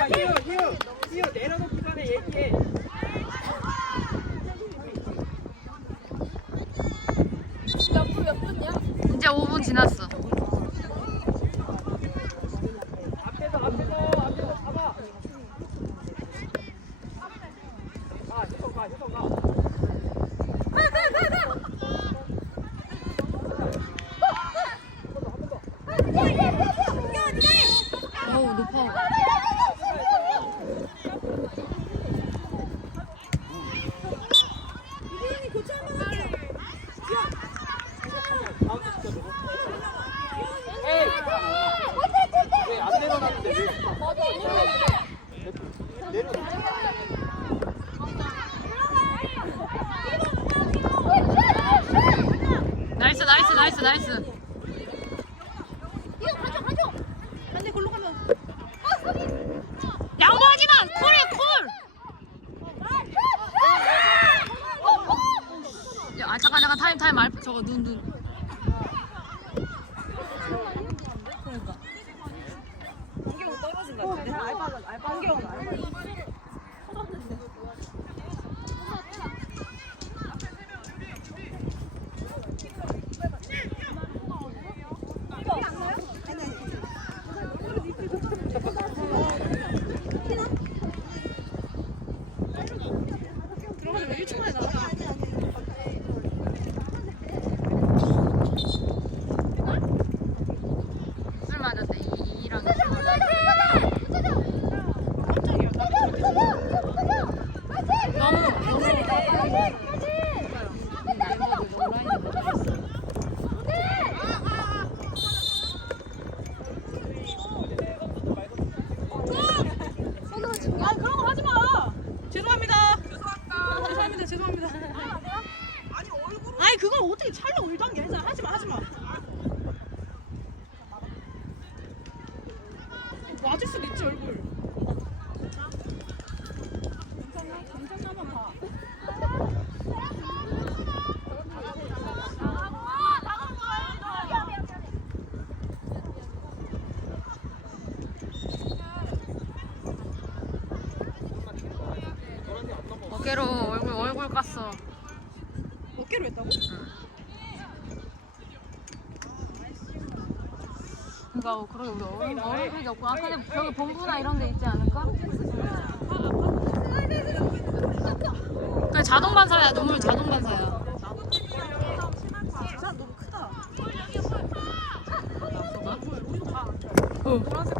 야, 이어, 이제 5분 지났어. 나이스 나이스. 이거 가져 가져. 안돼 골로 가면. 어, 양보하지 마! 콜해 콜! 야 아, 잠깐 잠깐 타임 타임 알 저거 눈눈. 그러니까. 떨어진 것 같은데 알바 알바 안경 어깨로 얼굴 얼굴 깠어. 어깨로 했다고? 그러니까 뭐 그런 우리 어른 어른들이 없고 아까 저 본부나 이런 데 있지 않을까? 그냥 자동 반사야 눈물 자동 반사야. 아, 너무 크다. 어. 아,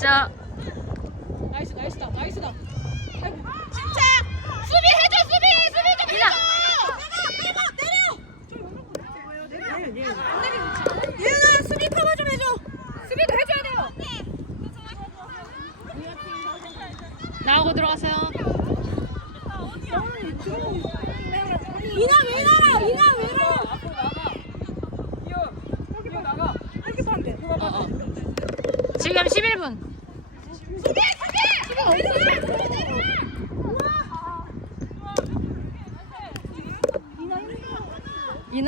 가자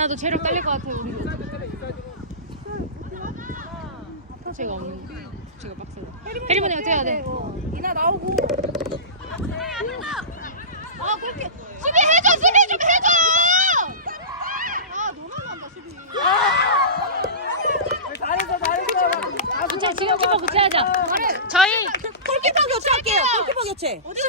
이나도 체력 딸릴 것 같아 우리. 제가 없는 거. 제가 빡세다. 캐리머니 어떻게 해야 돼? 이나 나오고. 아 그렇게 수비 해줘 수비 좀 해줘. 아 너만 한다 수비. 아! 잘했어 잘했어. 아, 구체 지금 키퍼 구체하자. 저희 골키퍼 교체할게요. 골키퍼 교체. 어디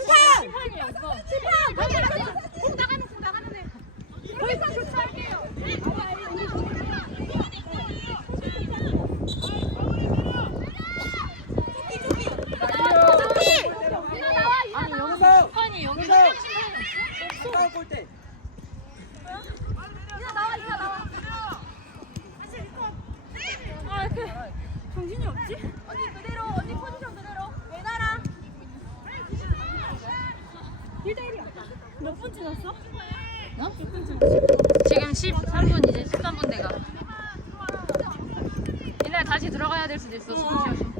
어? 지금 13분 이제 13분 돼가. 이날 다시 들어가야 될 수도 있어. 숨 쉬어.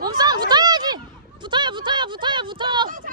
몸싸움 붙어야지. 붙어야 붙어야 붙어야 붙어.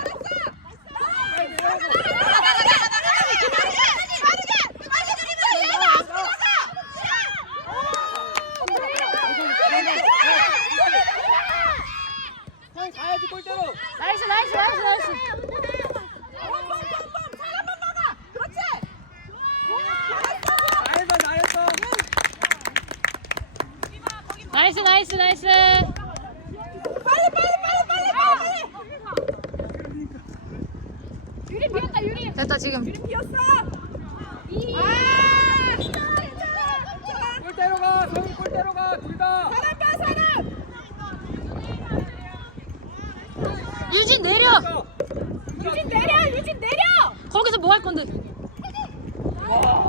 유리. 됐다 지금. 유리 비었어. 아! 골대로 가. 소영이 골대로 가. 둘 다. 사람 봐 사람. 유진 내려. 유진 내려. 유진 내려. 거기서 뭐 할 건데? 와.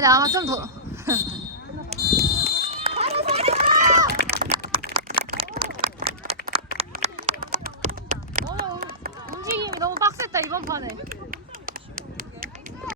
근데 아마 좀 더.